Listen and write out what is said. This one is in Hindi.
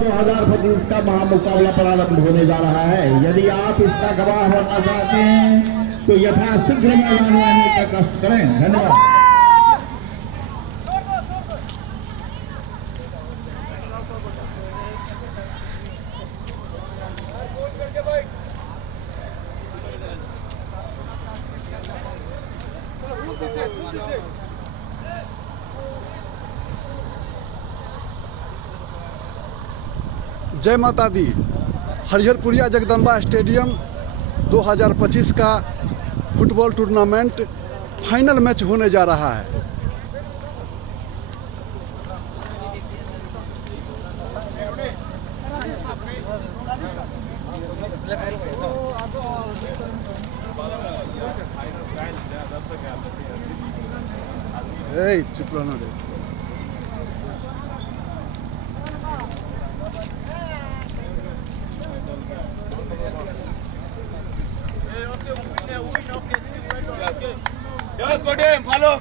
2025 का महामुकाबला प्रारंभ होने जा रहा है। यदि आप इसका गवाह बनना चाहते हैं तो यथाशीघ्र मैदान में आने का कष्ट करें। धन्यवाद। जय माता दी। हरिहरपुरिया जगदम्बा स्टेडियम 2025 का फुटबॉल टूर्नामेंट फाइनल मैच होने जा रहा है। चुप रहना रे। Just go to him, follow.